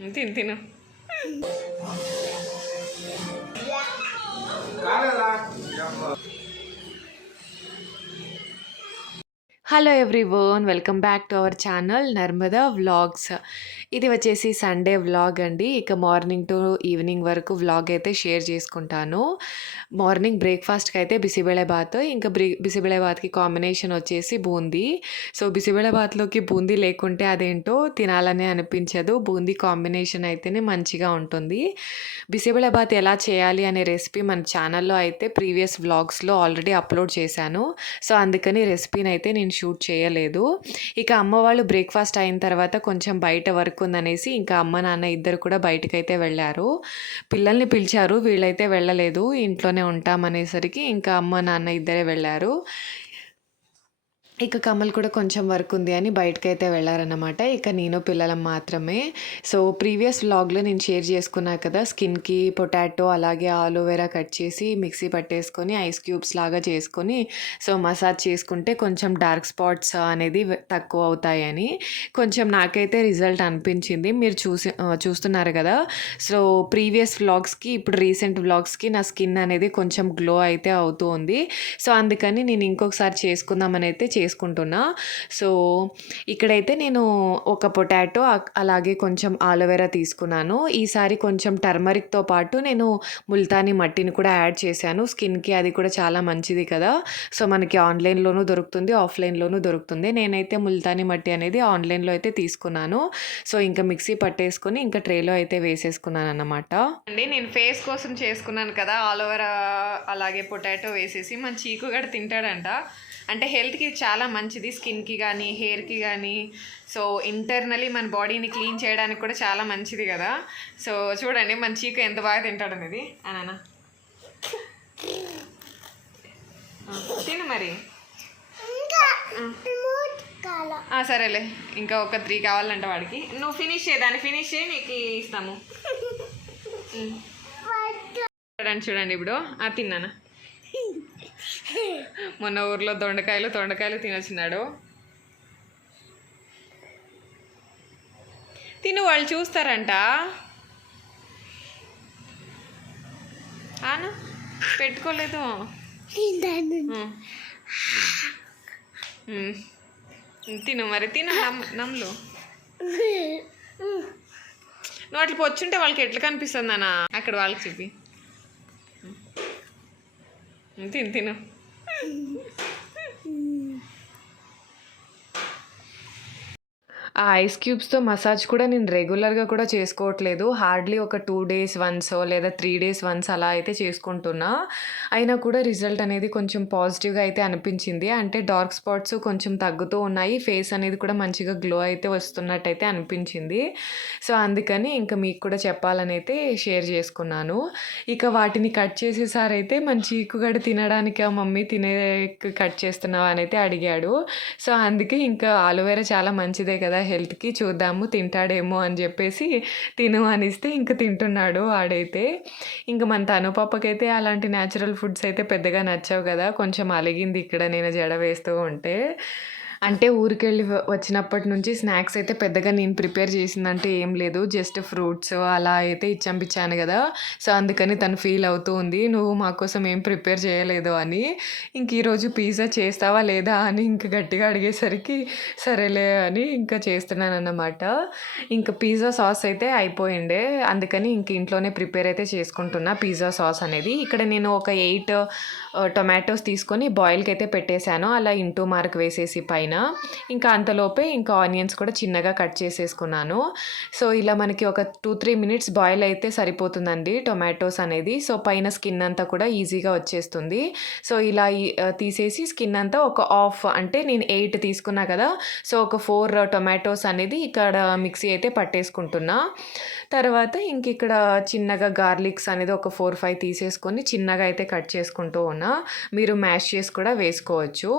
తిను తిను. Hello everyone, welcome back to our channel Narmada vlogs. ఇది వచ్చేసి సండే వ్లాగ్ అండి. ఇక మార్నింగ్ టు ఈవినింగ్ వరకు వ్లాగ్ అయితే షేర్ చేసుకుంటాను. మార్నింగ్ బ్రేక్ఫాస్ట్కి అయితే బిసిబెళెబాత్, ఇంకా బిసిబెళెబాత్కి కాంబినేషన్ వచ్చేసి బూందీ. సో బిసిబెళెబాత్లోకి బూందీ లేకుంటే అదేంటో తినాలని అనిపించదు. బూందీ కాంబినేషన్ అయితేనే మంచిగా ఉంటుంది. బిసిబెళెబాత్ ఎలా చేయాలి అనే రెసిపీ మన ఛానల్లో అయితే ప్రీవియస్ వ్లాగ్స్లో ఆల్రెడీ అప్లోడ్ చేశాను. సో అందుకని రెసిపీని అయితే నేను షూట్ చేయలేదు. ఇక అమ్మ వాళ్ళు బ్రేక్ఫాస్ట్ అయిన తర్వాత కొంచెం బయట వర్క్ ఉందనేసి ఇంకా అమ్మ నాన్న ఇద్దరు కూడా బయటకైతే వెళ్ళారు. పిల్లల్ని పిలిచారు, వీళ్ళైతే వెళ్ళలేదు. ఇంట్లోనే ఉంటామనేసరికి ఇంకా అమ్మ నాన్న ఇద్దరే వెళ్ళారు. ఇక కమల్ కూడా కొంచెం వర్క్ ఉంది అని బయటకైతే వెళ్ళారన్నమాట. ఇక నేను పిల్లలం మాత్రమే. సో ప్రీవియస్ వ్లాగ్లో నేను షేర్ చేసుకున్నా కదా, స్కిన్కి పొటాటో అలాగే ఆలోవెరా కట్ చేసి మిక్సీ పట్టేసుకొని ఐస్ క్యూబ్స్ లాగా చేసుకొని సో మసాజ్ చేసుకుంటే కొంచెం డార్క్ స్పాట్స్ అనేది తక్కువ అవుతాయని కొంచెం నాకైతే రిజల్ట్ అనిపించింది. మీరు చూస్తున్నారు కదా. సో ప్రీవియస్ వ్లాగ్స్కి ఇప్పుడు రీసెంట్ వ్లాగ్స్కి నా స్కిన్ అనేది కొంచెం గ్లో అయితే అవుతూ ఉంది. సో అందుకని నేను ఇంకొకసారి చేసుకుందామని అయితే చేసుకుంటున్నా. సో ఇక్కడైతే నేను ఒక పొటాటో అలాగే కొంచెం ఆలోవెరా తీసుకున్నాను. ఈసారి కొంచెం టర్మరిక్తో పాటు నేను ముల్తానీ మట్టిని కూడా యాడ్ చేశాను. స్కిన్కి అది కూడా చాలా మంచిది కదా. సో మనకి ఆన్లైన్లోనూ దొరుకుతుంది, ఆఫ్లైన్లోనూ దొరుకుతుంది. నేనైతే ముల్తానీ మట్టి అనేది ఆన్లైన్లో అయితే తీసుకున్నాను. సో ఇంకా మిక్సీ పట్టేసుకొని ఇంకా ట్రేలో అయితే వేసేసుకున్నాను అన్నమాట అండి. నేను ఫేస్ కోసం చేసుకున్నాను కదా, ఆలోవెరా అలాగే పొటాటో వేసేసి మన చీకు కూడా తింటాడంట. అంటే హెల్త్కి చాలా మంచిది, స్కిన్కి కానీ హెయిర్కి కానీ. సో ఇంటర్నలీ మన బాడీని క్లీన్ చేయడానికి కూడా చాలా మంచిది కదా. సో చూడండి మన చీకు ఎంత బాగా తింటాడు అనేది. అనా తిను మరి. సరేలే, ఇంకా ఒక 3 కావాలంట వాడికి. నువ్వు ఫినిష్ చేయదాన్ని, ఫినిష్ చేయి, నీకు ఇస్తాము. చూడండి ఇప్పుడు తిన్నానా. మొన్న ఊర్లో దొండకాయలు తినొచ్చినాడు. తిను, వాళ్ళు చూస్తారంట. ఆను పెట్టుకోలేదు. తిను మరి, తిను నమ్ములు. నువ్వు అట్లా పొచ్చుంటే వాళ్ళకి ఎట్లా కనిపిస్తుంది అన్న, అక్కడ వాళ్ళకి చూపి. తిను. ఆ ఐస్ క్యూబ్స్తో మసాజ్ కూడా నేను రెగ్యులర్గా కూడా చేసుకోవట్లేదు. హార్డ్లీ ఒక 2 days వన్స్ లేదా 3 days వన్స్ అలా అయితే చేసుకుంటున్నా. అయినా కూడా రిజల్ట్ అనేది కొంచెం పాజిటివ్గా అయితే అనిపించింది. అంటే డార్క్ స్పాట్స్ కొంచెం తగ్గుతూ ఉన్నాయి, ఫేస్ అనేది కూడా మంచిగా గ్లో అయితే వస్తున్నట్టయితే అనిపించింది. సో అందుకని ఇంకా మీకు కూడా చెప్పాలని అయితే షేర్ చేసుకున్నాను. ఇక వాటిని కట్ చేసేసారైతే మన చీకుగడ తినడానికి ఆ మమ్మీ కట్ చేస్తున్నావా అని అయితే అడిగాడు. సో అందుకే ఇంకా ఆలోవెరా చాలా మంచిదే కదా హెల్త్కి, చూద్దాము తింటాడేమో అని చెప్పేసి తిను అనిస్తే ఇంకా తింటున్నాడు ఆడైతే. ఇంకా మన తను పాపకైతే అలాంటి న్యాచురల్ ఫుడ్స్ అయితే పెద్దగా నచ్చవు కదా. కొంచెం అలిగింది ఇక్కడ నేను జడ వేస్తూ ఉంటే. అంటే ఊరికెళ్ళి వచ్చినప్పటి నుంచి స్నాక్స్ అయితే పెద్దగా నేను ప్రిపేర్ చేసిందంటే ఏం లేదు, జస్ట్ ఫ్రూట్స్ అలా అయితే ఇచ్చాను కదా. సో అందుకని తను ఫీల్ అవుతూ ఉంది, నువ్వు మా కోసం ఏం ప్రిపేర్ చేయలేదు అని. ఇంక ఈరోజు పిజ్జా చేస్తావా లేదా అని ఇంకా గట్టిగా అడిగేసరికి సరేలే అని ఇంకా చేస్తున్నాను అన్నమాట. ఇంకా పిజ్జా సాస్ అయితే అయిపోయిండే, అందుకని ఇంక ఇంట్లోనే ప్రిపేర్ అయితే చేసుకుంటున్నా పిజ్జా సాస్ అనేది. ఇక్కడ నేను ఒక 8 టొమాటోస్ తీసుకొని బాయిల్కి అయితే పెట్టేశాను, అలా ఇంటూ మార్క్ వేసేసి పైన. ఇంకా అంతలోపే ఇంకా ఆనియన్స్ కూడా చిన్నగా కట్ చేసేసుకున్నాను. సో ఇలా మనకి ఒక 2-3 minutes బాయిల్ అయితే సరిపోతుందండి టొమాటోస్ అనేది. సో పైన స్కిన్ అంతా కూడా ఈజీగా వచ్చేస్తుంది. సో ఇలా తీసేసి స్కిన్ అంతా ఒక హాఫ్, అంటే నేను 8 తీసుకున్నా కదా, సో ఒక 4 టొమాటోస్ అనేది ఇక్కడ మిక్సీ అయితే పట్టేసుకుంటున్నా. తర్వాత ఇంక ఇక్కడ చిన్నగా గార్లిక్స్ అనేది ఒక 4-5 తీసేసుకొని చిన్నగా అయితే కట్ చేసుకుంటూ ఉన్నా. మీరు మ్యాష్ చేసి కూడా వేసుకోవచ్చు.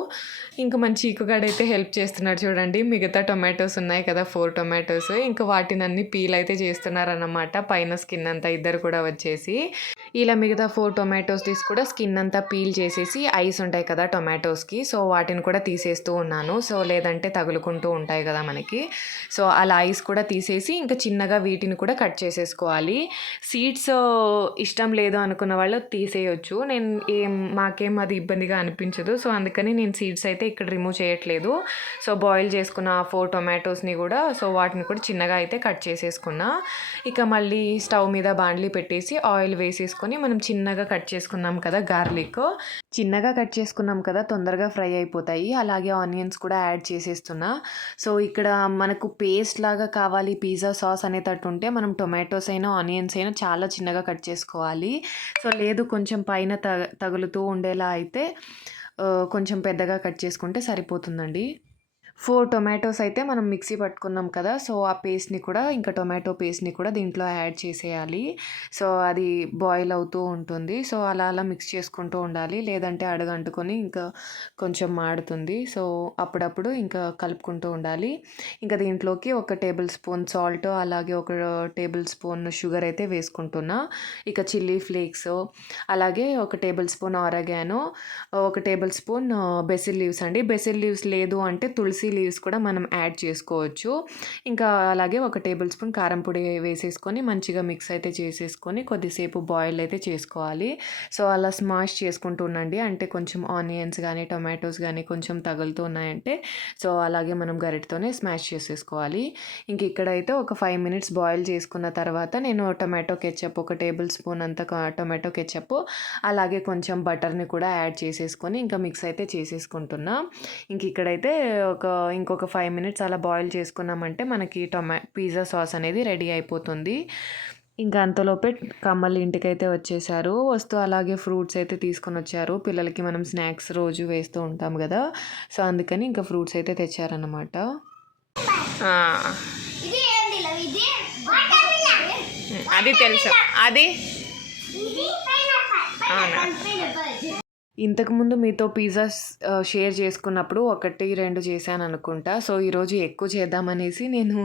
ఇంకా మన చీకుగాడైతే అయితే హెల్ప్ చేస్తున్నాడు చూడండి. మిగతా టొమాటోస్ ఉన్నాయి కదా 4 టొమాటోస్ ఇంకా వాటినన్నీ పీల్ అయితే చేస్తున్నారన్నమాట. పైన స్కిన్ అంతా ఇద్దరు కూడా వచ్చేసి. ఇలా మిగతా 4 టొమాటోస్‌ది కూడా స్కిన్ అంతా పీల్ చేసేసి ఐస్ ఉంటాయి కదా టొమాటోస్‌కి. సో వాటిని కూడా తీసేస్తూ ఉన్నాను. సో లేదంటే తగులుకుంటూ ఉంటాయి కదా మనకి. సో అలా ఐస్ కూడా తీసేసి ఇంకా చిన్నగా వీటిని కూడా కట్ చేసేసుకోవాలి. సీడ్స్ ఇష్టం లేదు అనుకున్న వాళ్ళు తీసేయొచ్చు. మాకేం అది ఇబ్బందిగా అనిపించదు. సో అందుకని నేను సీడ్స్ అయితే ఇక్కడ రిమూవ్ చేయట్లేదు. సో బాయిల్ చేసుకున్న 4 టొమాటోస్‌ని కూడా వాటిని కూడా చిన్నగా అయితే కట్ చేసేసుకున్నా. ఇక మళ్ళీ స్టవ్ మీద బాండ్లీ పెట్టేసి ఆయిల్ వేసేసుకొని మనం చిన్నగా కట్ చేసుకున్నాం కదా గార్లిక్. చిన్నగా కట్ చేసుకున్నాం కదా తొందరగా ఫ్రై అయిపోతాయి. అలాగే ఆనియన్స్ కూడా యాడ్ చేసేస్తున్నా. సో ఇక్కడ మనకు పేస్ట్ లాగా కావాలి పిజ్జా సాస్ అనేటట్టు ఉంటే మనం టొమాటోస్ అయినా ఆనియన్స్ అయినా చాలా చిన్నగా కట్ చేసుకోవాలి. సో లేదు కొంచెం పైన తగులుతూ ఉండేలా అయితే కొంచెం పెద్దగా కట్ చేసుకుంటే సరిపోతుందండి. 4 టొమాటోస్ అయితే మనం మిక్సీ పట్టుకున్నాం కదా! సో, ఆ పేస్ట్‌ని కూడా ఇంకా టొమాటో పేస్ట్‌ని కూడా దీంట్లో యాడ్ చేసేయాలి. సో, అది బాయిల్ అవుతూ ఉంటుంది. సో, అలా అలా మిక్స్ చేసుకుంటూ ఉండాలి. లేదంటే అడుగంటుకొని ఇంకా కొంచెం మాడుతుంది. సో, అప్పుడప్పుడు ఇంకా కలుపుకుంటూ ఉండాలి. ఇంకా దీంట్లోకి ఒక టేబుల్ స్పూన్ సాల్ట్ అలాగే ఒక టేబుల్ స్పూన్ షుగర్ అయితే వేసుకుంటున్నా. ఇక చిల్లీ ఫ్లేక్స్ అలాగే ఒక టేబుల్ స్పూన్ ఆరగానో, ఒక టేబుల్ స్పూన్ బెసిల్ లీవ్స్ అండి. బెసిల్ లీవ్స్ లేదు అంటే తులసి లీవ్స్ కూడా మనం యాడ్ చేసుకోవచ్చు. ఇంకా అలాగే ఒక టేబుల్ స్పూన్ కారం పొడి వేసేసుకొని మంచిగా మిక్స్ అయితే చేసేసుకొని కొద్దిసేపు బాయిల్ అయితే చేసుకోవాలి. సో, అలా స్మాష్ చేసుకుంటూ ఉండండి. అంటే కొంచెం ఆనియన్స్ కానీ టొమాటోస్ కానీ కొంచెం తగులుతూ ఉన్నాయంటే సో, అలాగే మనం గరిటెతోనే స్మాష్ చేసేసుకోవాలి. ఇంక ఇక్కడైతే ఒక 5 మినిట్స్ బాయిల్ చేసుకున్న తర్వాత నేను టొమాటో కెచప్ ఒక టేబుల్ స్పూన్ అంత టొమాటో కెచప్ అలాగే కొంచెం బటర్ని కూడా యాడ్ చేసేసుకొని ఇంకా మిక్స్ అయితే చేసేసుకుంటున్నా. ఇంక ఇక్కడైతే ఇంకొక 5 మినిట్స్ అలా బాయిల్ చేసుకున్నామంటే మనకి పిజ్జా సాస్ అనేది రెడీ అయిపోతుంది. ఇంకా అంతలోపే కమ్మలు ఇంటికైతే వచ్చేసారు. వస్తూ అలాగే ఫ్రూట్స్ అయితే తీసుకొనొచ్చారు. పిల్లలకి మనం స్నాక్స్ రోజు వేస్తూ ఉంటాం కదా! సో, అందుకని ఇంకా ఫ్రూట్స్ అయితే తెచ్చారన్నమాట. అది తెలుసు. అది అవునా? ఇంతకుముందు మీతో పిజ్జాస్ షేర్ చేసుకున్నప్పుడు 1, 2 చేశాననుకుంటా. సో, ఈరోజు ఎక్కువ చేద్దామనేసి నేను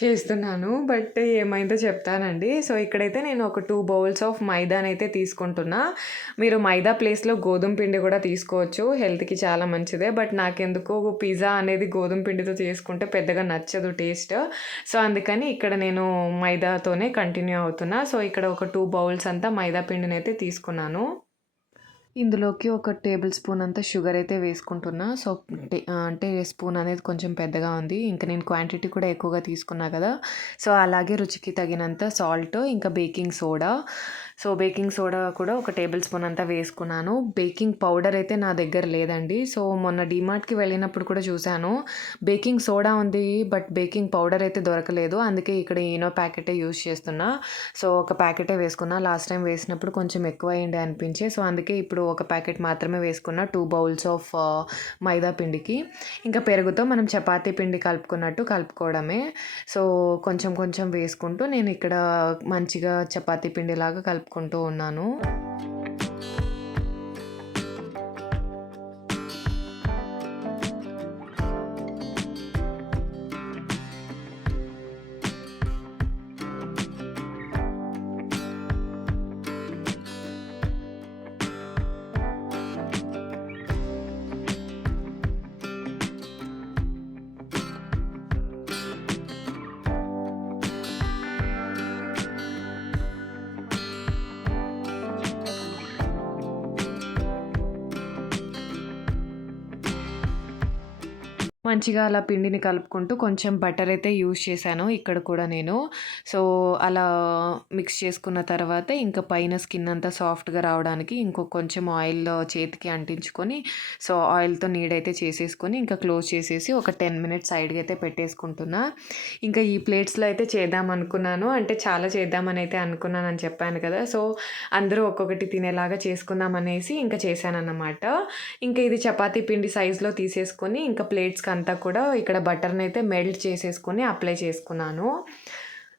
చేస్తున్నాను. బట్ ఏమైందో చెప్తానండి. సో, ఇక్కడైతే నేను ఒక 2 బౌల్స్ ఆఫ్ మైదానైతే తీసుకుంటున్నా. మీరు మైదా ప్లేస్‌లో గోధుమ పిండి కూడా తీసుకోవచ్చు. హెల్త్‌కి చాలా మంచిదే. బట్ నాకెందుకో పిజ్జా అనేది గోధుమ పిండితో చేసుకుంటే పెద్దగా నచ్చదు టేస్ట్. సో, అందుకని ఇక్కడ నేను మైదాతోనే కంటిన్యూ అవుతున్నా. సో, ఇక్కడ ఒక 2 బౌల్స్ అంతా మైదా పిండినైతే తీసుకున్నాను. ఇందులోకి ఒక టేబుల్ స్పూన్ అంతా షుగర్ అయితే వేసుకుంటున్నా. సో, అంటే స్పూన్ అనేది కొంచెం పెద్దగా ఉంది. ఇంకా నేను క్వాంటిటీ కూడా ఎక్కువగా తీసుకున్నా కదా! సో, అలాగే రుచికి తగినంత సాల్ట్, ఇంకా baking soda. So, baking soda కూడా ఒక టేబుల్ స్పూన్ అంతా వేసుకున్నాను. బేకింగ్ పౌడర్ అయితే నా దగ్గర లేదండి. సో, మొన్న డీమార్ట్‌కి వెళ్ళినప్పుడు కూడా చూశాను. బేకింగ్ సోడా ఉంది. బట్ బేకింగ్ పౌడర్ అయితే దొరకలేదు. అందుకే ఇక్కడ ఈనో ప్యాకెటే యూజ్ చేస్తున్నా. సో, ఒక ప్యాకెటే వేసుకున్నా. లాస్ట్ టైం వేసినప్పుడు కొంచెం ఎక్కువ అయింది అనిపించి సో, అందుకే ఇప్పుడు ఒక ప్యాకెట్ మాత్రమే వేసుకున్న 2 బౌల్స్ ఆఫ్ మైదా పిండికి. ఇంకా పెరుగుతో మనం చపాతీ పిండి కలుపుకున్నట్టు కలుపుకోవడమే. సో, కొంచెం కొంచెం వేసుకుంటూ నేను ఇక్కడ మంచిగా చపాతీ పిండిలాగా కలుపుకుంటూ ఉన్నాను. మంచిగా అలా పిండిని కలుపుకుంటూ కొంచెం బటర్ అయితే యూజ్ చేశాను ఇక్కడ కూడా నేను. సో, అలా మిక్స్ చేసుకున్న తర్వాత ఇంకా పైన స్కిన్ అంతా సాఫ్ట్‌గా రావడానికి కొంచెం ఆయిల్ చేతికి అంటించుకొని సో, ఆయిల్‌తో నీడైతే చేసేసుకొని ఇంకా క్లోజ్ చేసేసి ఒక 10 మినిట్స్ సైడ్‌కి అయితే పెట్టేసుకుంటున్నా. ఇంకా ఈ ప్లేట్స్‌లో అయితే చేద్దామనుకున్నాను. అంటే చాలా చేద్దామని అయితే అనుకున్నానని చెప్పాను కదా! సో, అందరూ ఒక్కొక్కటి తినేలాగా చేసుకుందామనేసి ఇంకా చేశానన్నమాట. ఇంకా ఇది చపాతీ పిండి సైజులో తీసేసుకొని ఇంకా ప్లేట్స్‌కి అంతా కూడా ఇక్కడ బటర్‌నైతే మెల్ట్ చేసేసుకొని అప్లై చేసుకున్నాను.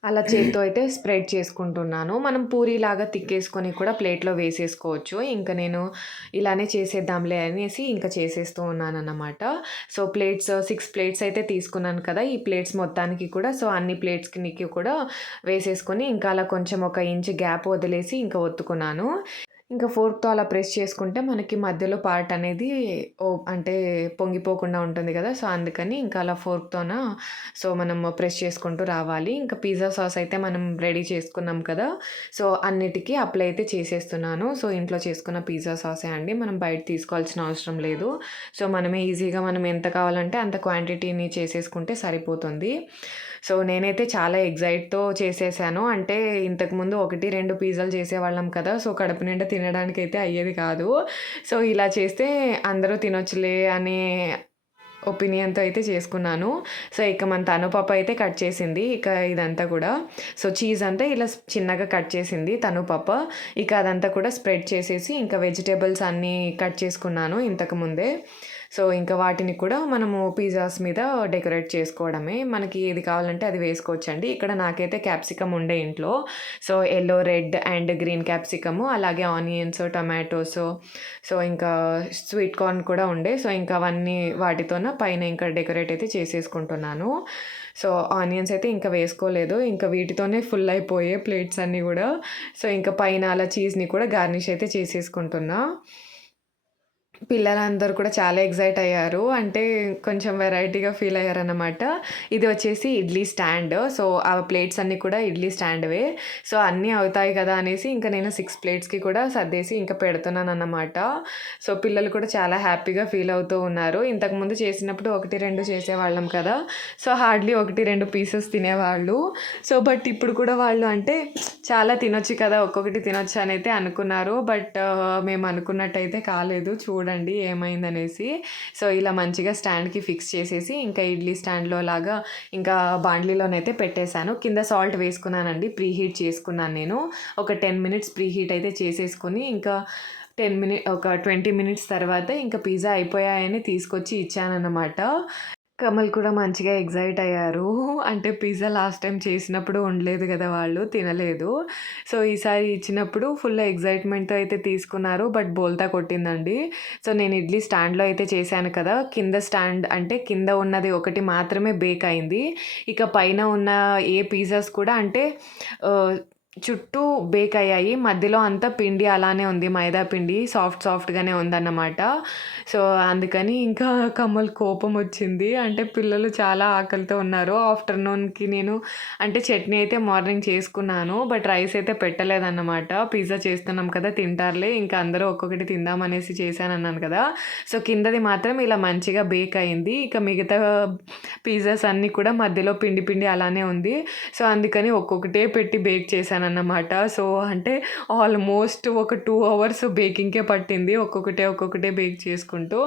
అలా చేత్తో అయితే స్ప్రెడ్ చేసుకుంటున్నాను. మనం పూరీలాగా తిక్కేసుకొని కూడా ప్లేట్‌లో వేసేసుకోవచ్చు. ఇంక నేను ఇలానే చేసేద్దాంలే అనేసి ఇంక చేసేస్తూ ఉన్నానన్నమాట. సో, 6 ప్లేట్స్ అయితే తీసుకున్నాను కదా! ఈ ప్లేట్స్ మొత్తానికి కూడా సో, అన్ని ప్లేట్స్‌కి కూడా వేసేసుకొని ఇంకా అలా కొంచెం ఒక ఇంచ్ గ్యాప్ వదిలేసి ఇంకా ఒత్తుకున్నాను. ఇంకా ఫోర్క్‌తో అలా ప్రెస్ చేసుకుంటే మనకి మధ్యలో పార్ట్ అనేది అంటే పొంగిపోకుండా ఉంటుంది గదా! సో, అందుకని ఇంకా అలా ఫోర్క్‌తోన సో, మనం ప్రెస్ చేసుకుంటూ రావాలి. ఇంకా పిజ్జా సాస్ అయితే మనం రెడీ చేసుకున్నాం కదా! సో, అన్నిటికి అప్లై అయితే చేసేస్తున్నాను. సో, ఇంట్లో చేసుకున్న పిజ్జా సాసే అండి. మనం బయట తీసుకోవాల్సిన అవసరం లేదు. సో, మనమే ఈజీగా మనం ఎంత కావాలంటే అంత క్వాంటిటీని చేసేసుకుంటే సరిపోతుంది. సో, నేనైతే చాలా ఎక్సైట్‌తో చేసేసాను. అంటే ఇంతకుముందు 1, 2 పిజ్జాలు చేసేవాళ్ళం కదా! సో, కడుపు నిండా తినడానికైతే అయ్యేది కాదు. సో, ఇలా చేస్తే అందరూ తినొచ్చులే అనే ఒపీనియన్‌తో అయితే చేసుకున్నాను. సో, ఇక మన తను పాప అయితే కట్ చేసింది. ఇక ఇదంతా కూడా. సో, చీజ్ అంతా ఇలా చిన్నగా కట్ చేసింది తను పాప. ఇక అదంతా కూడా స్ప్రెడ్ చేసేసి ఇంకా వెజిటబుల్స్ అన్నీ కట్ చేసుకున్నాను ఇంతకుముందే. సో, ఇంకా వాటిని కూడా మనము పిజ్జాస్ మీద డెకరేట్ చేసుకోవడమే. మనకి ఏది కావాలంటే అది వేసుకోవచ్చండి. ఇక్కడ నాకైతే క్యాప్సికమ్ ఉండే ఇంట్లో. So, yellow, red and green capsicum అలాగే ఆనియన్స్, టొమాటోసు సో, ఇంకా స్వీట్ కార్న్ కూడా ఉండే. సో, ఇంకా అవన్నీ వాటితోన పైన ఇంకా డెకరేట్ అయితే చేసేసుకుంటున్నాను. సో, ఆనియన్స్ అయితే ఇంకా వేసుకోలేదు. ఇంకా వీటితోనే ఫుల్ అయిపోయాయి ప్లేట్స్ అన్నీ గూడా. సో, ఇంకా పైన అలా చీజ్‌ని కూడా గార్నిష్ అయితే చేసేసుకుంటున్నా. పిల్లలందరూ కూడా చాలా ఎక్సైట్ అయ్యారు. అంటే కొంచెం వెరైటీగా ఫీల్ అయ్యారన్నమాట. ఇది వచ్చేసి ఇడ్లీ స్టాండ్. సో, ఆ ప్లేట్స్ అన్నీ కూడా ఇడ్లీ స్టాండ్‌వే. సో, అన్నీ అవుతాయి కదా అనేసి ఇంకా నేను 6 ప్లేట్స్‌కి కూడా సర్దేసి ఇంకా పెడుతున్నానన్నమాట. సో, పిల్లలు కూడా చాలా హ్యాపీగా ఫీల్ అవుతూ ఉన్నారు. ఇంతకుముందు చేసినప్పుడు 1, 2 చేసేవాళ్ళం కదా! సో, హార్డ్‌లీ 1, 2 పీసెస్ తినేవాళ్ళు. సో, బట్ ఇప్పుడు కూడా వాళ్ళు అంటే చాలా తినొచ్చు కదా! ఒక్కొక్కటి తినొచ్చు అనైతే అనుకున్నారు. బట్ మేము అనుకున్నట్టయితే కాలేదు. చూడండి ఏమైందనేసి. సో, ఇలా మంచిగా స్టాండ్‌కి ఫిక్స్ చేసేసి ఇంకా ఇడ్లీ స్టాండ్‌లో లాగా ఇంకా బాండ్లీలోనైతే పెట్టేశాను. కింద సాల్ట్ వేసుకున్నానండి. ప్రీహీట్ చేసుకున్నాను నేను. ఒక 10 మినిట్స్ ప్రీహీట్ అయితే చేసేసుకొని ఇంకా ఒక 20 మినిట్స్ తర్వాత ఇంకా పిజ్జా అయిపోయాయని తీసుకొచ్చి ఇచ్చానన్నమాట. కమల్ కూడా మంచిగా ఎక్సైట్ అయ్యారు. అంటే పిజ్జా లాస్ట్ టైమ్ చేసినప్పుడు వండలేదు గదా! వాళ్ళు తినలేదు. సో, ఈసారి ఇచ్చినప్పుడు ఫుల్ ఎక్సైట్‌మెంట్‌తో అయితే తీసుకున్నారు. బట్ బోల్తా కొట్టిందండి. సో, నేను ఇడ్లీ స్టాండ్‌లో అయితే చేశాను కదా! కింద స్టాండ్ అంటే కింద ఉన్నది ఒకటి మాత్రమే బేక్ అయింది. ఇక పైన ఉన్న ఏ పిజ్జాస్ కూడా అంటే ఆహ్, చుట్టూ బేక్ అయ్యాయి. మధ్యలో అంతా పిండి అలానే ఉంది. మైదా పిండి సాఫ్ట్‌గానే ఉందన్నమాట. సో, అందుకని ఇంకా కమ్మల్ కోపమొచ్చింది. అంటే పిల్లలు చాలా ఆకలితో ఉన్నారు. ఆఫ్టర్‌నూన్‌కి నేను అంటే చట్నీ అయితే మార్నింగ్ చేసుకున్నాను. బట్ రైస్ అయితే పెట్టలేదన్నమాట. పిజ్జా చేస్తున్నాం కదా! తింటారులే ఇంకా అందరూ ఒక్కొక్కటి తిందామనేసి చేశానన్నాను కదా! సో, కిందది మాత్రం ఇలా మంచిగా బేక్ అయింది. ఇక మిగతా పిజ్జాస్ అన్నీ కూడా మధ్యలో పిండి పిండి అలానే ఉంది. సో, అందుకని ఒక్కొక్కటే పెట్టి బేక్ చేశానన్నమాట. సో, అంటే ఆల్మోస్ట్ ఒక 2 అవర్స్ బేకింగ్‌కే పట్టింది. ఒక్కొక్కటే బేక్ చేసుకుంటూ.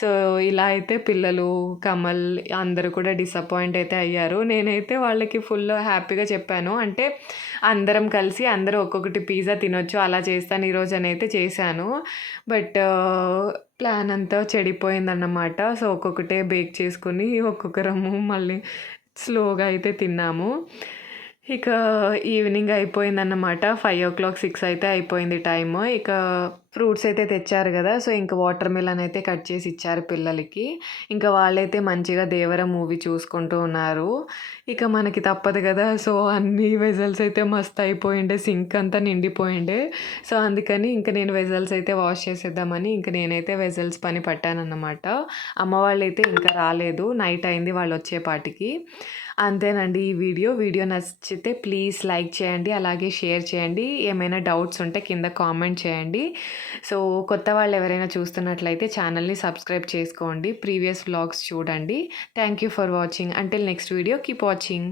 సో, ఇలా అయితే పిల్లలు, కమల్ అందరూ కూడా డిసప్పాయింట్ అయితే అయ్యారు. నేనైతే వాళ్ళకి ఫుల్ హ్యాపీగా చెప్పాను. అంటే అందరం కలిసి అందరూ ఒక్కొక్కటి పిజ్జా తినొచ్చు. అలా చేస్తాను ఈరోజు అనైతే చేశాను. బట్ ప్లాన్ అంతా చెడిపోయిందన్నమాట. సో, ఒక్కొక్కటే బేక్ చేసుకొని ఒక్కొక్కరము మళ్ళీ స్లోగా అయితే తిన్నాము. ఇక ఈవినింగ్ అయిపోయిందన్నమాట. 5:00, 6 అయితే అయిపోయింది టైము. ఇక ఫ్రూట్స్ అయితే తెచ్చారు గదా! సో, ఇంక వాటర్ మిలన్ అయితే కట్ చేసి ఇచ్చారు పిల్లలకి. ఇంకా వాళ్ళైతే మంచిగా 'దేవర' మూవీ చూసుకుంటూ ఉన్నారు. ఇక మనకి తప్పదు గదా! సో, అన్ని వెజల్స్ అయితే మస్తు అయిపోయిండే. సింక్ అంతా నిండిపోయిండే. సో, అందుకని ఇంక నేను వెజల్స్ అయితే వాష్ చేసేద్దామని ఇంక నేనైతే వెజల్స్ పని పట్టానన్నమాట. అమ్మ వాళ్ళైతే ఇంకా రాలేదు. నైట్ అయింది వాళ్ళొచ్చేపాటికి. అంతేనండి ఈ వీడియో. వీడియో నచ్చితే ప్లీజ్ లైక్ చేయండి. అలాగే షేర్ చేయండి. ఏమైనా డౌట్స్ ఉంటే కింద కామెంట్ చేయండి. సో, కొత్త వాళ్ళు ఎవరైనా చూస్తున్నట్లయితే ఛానల్‌ని సబ్స్క్రైబ్ చేసుకోండి. ప్రీవియస్ వ్లాగ్స్ చూడండి. Thank you for watching. Until next video keep watching.